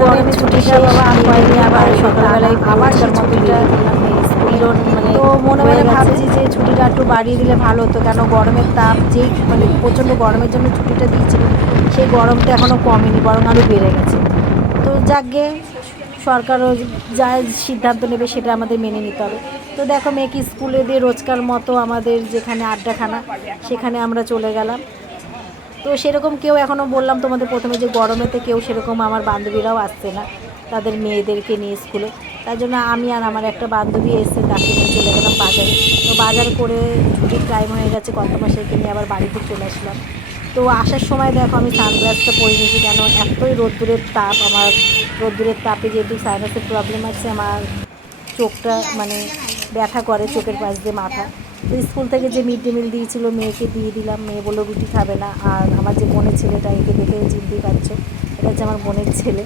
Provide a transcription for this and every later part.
গরমের বাবা আর কয়েকদিন আবার সকালবেলায় আবার ছুটিটা মানে তো মনে মনে ভাবছি যে ছুটিটা একটু বাড়িয়ে দিলে ভালো হতো কেন গরমের তাপ যেই মানে প্রচণ্ড গরমের জন্য ছুটিটা দিয়েছিল সেই গরমটা এখনও কমেনি বরং আরও বেড়ে গেছে। তো যাকগে সরকারও যা সিদ্ধান্ত নেবে সেটা আমাদের মেনে নিতে হবে। তো দেখো মেয়েকে স্কুলে দিয়ে রোজকার মতো আমাদের যেখানে আড্ডাখানা সেখানে আমরা চলে গেলাম। তো সেরকম কেউ এখনও বললাম তোমাদের প্রথমে যে গরমেতে কেউ সেরকম আমার বান্ধবীরাও আসছে না, তাদের মেয়েদেরকে নিয়ে স্কুলে। তার জন্য আমি আর আমার একটা বান্ধবী এসে তাকে নিয়ে চলে গেলাম বাজারে। তো বাজার করে ছুটির টাইম হয়ে গেছে কত মাসেকে নিয়ে আবার বাড়িতে চলে আসলাম। তো আসার সময় দেখো আমি সানগ্লাসটা পরে নিয়েছি, কেন এতই রোদ্দুরের তাপ, আমার রোদ্দুরের তাপে যেহেতু সাইনাসের প্রবলেম আছে, আমার চোখটা মানে ব্যথা করে চোখের পাশ দিয়ে মাথা। স্কুল থেকে যে মিড ডে মিল দিয়েছিল মেয়েকে দিয়ে দিলাম। মেয়ে বলল রুটি খাবে না। আর আমার যে বোনের ছেলেটা একে দেখে চিনতেই পারছ এটা হচ্ছে আমার বোনের ছেলে।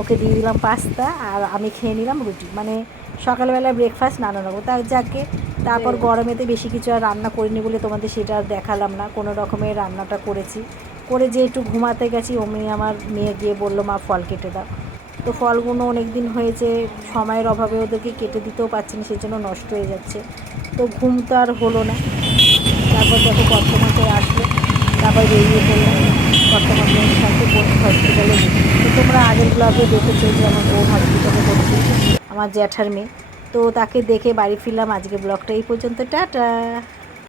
ওকে দিয়ে দিলাম পাস্তা আর আমি খেয়ে নিলাম রুটি। মানে সকালবেলা ব্রেকফাস্ট নানা রকম তার যাকে তারপর গরমেতে বেশি কিছু আর রান্না করিনি বলে তোমাদের সেটা আর দেখালাম না। কোনো রকমের রান্নাটা করেছি। করে যে একটু ঘুমাতে গেছি অমনি আমার মেয়ে গিয়ে বলল মা ফল কেটে দাও। তো ফলগুলো অনেক দিন হয়েছে, সময়ের অভাবে ওদেরকে কেটে দিতেও পারছি না, সেজন্য নষ্ট হয়ে যাচ্ছে। তো ঘুম তো আর হলো না। তারপর দেখো কর্তমাসে আসলো, তারপর বেরিয়ে পড়লাম কর্তমাসের সাথে বোন হসপিটালে তো তোমরা আগের ব্লগে দেখেছ যে আমার বোন হসপিটালে ভর্তি আমার জ্যাঠার মেয়ে। তো তাকে দেখে বাড়ি ফিরলাম আজকে ব্লগটা এই পর্যন্ত, টাটা!